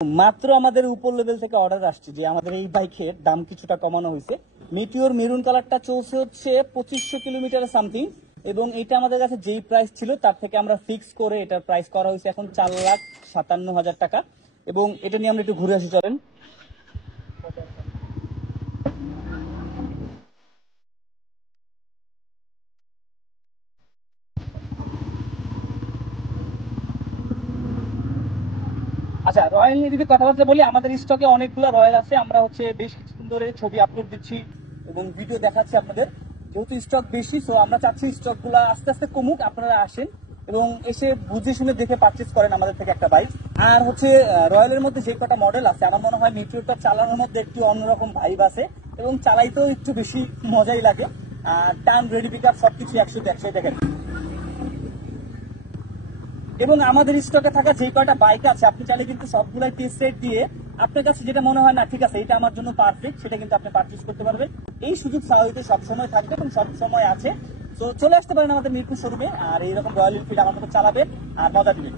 মাত্র আমাদের উপর লেভেল থেকে অর্ডার আসছে যে আমাদের এই বাইকের দাম কিছুটা কমানো হয়েছে। মিটিওর মেরুন কালারটা চলছে হচ্ছে 2500 কিলোমিটার সামথিং, এবং এটা আমাদের কাছে যেই প্রাইস ছিল তার থেকে আমরা ফিক্স করে এটার প্রাইস করা হয়েছে এখন 4,57,000 টাকা। এবং এটা নিয়ে আমরা একটু ঘুরে আসি, চলেন। আচ্ছা, রয়্যাল নিয়ে যদি কথাবার্তা বলি, আমাদের স্টকে অনেকগুলো রয়্যাল আছে। আমরা হচ্ছে বেশ কিছুদিন ধরে ছবি আপলোড দিচ্ছি এবং ভিডিও দেখাচ্ছি আপনাদের। যেহেতু স্টক বেশি, সো আমরা চাচ্ছি স্টক গুলা আস্তে আস্তে কমুক, আপনারা আসেন এবং এসে বুঝে শুনে দেখে পারচেজ করেন আমাদের থেকে একটা বাইক। আর হচ্ছে রয়্যালের মধ্যে যে কটা মডেল আছে, আমার মনে হয় মিটিওরটা চালানোর মধ্যে একটু অন্যরকম ভাইব আছে এবং চালাইতেও একটু বেশি মজাই লাগে। আর টাইম, রেডি, পিক আপ সবকিছু 100-100 দেখেন। এবং আমাদের স্টকে থাকা যে কয়টা বাইক আছে, আপনি চাইলে কিন্তু সবগুলাই টেস্ট রাইড দিয়ে আপনার কাছে যেটা মনে হয় না ঠিক আছে এটা আমার জন্য পারফেক্ট, সেটা কিন্তু আপনি পারচেজ করতে পারবেন। এই সুযোগ সাউদিতে সবসময় থাকবে এবং সবসময় আছে। তো চলে আসতে পারেন আমাদের মিরপুর শোরুমে, আর এইরকম রয়্যাল এনফিল্ড আমার মতো চালাবেন আর মজা দিবেন।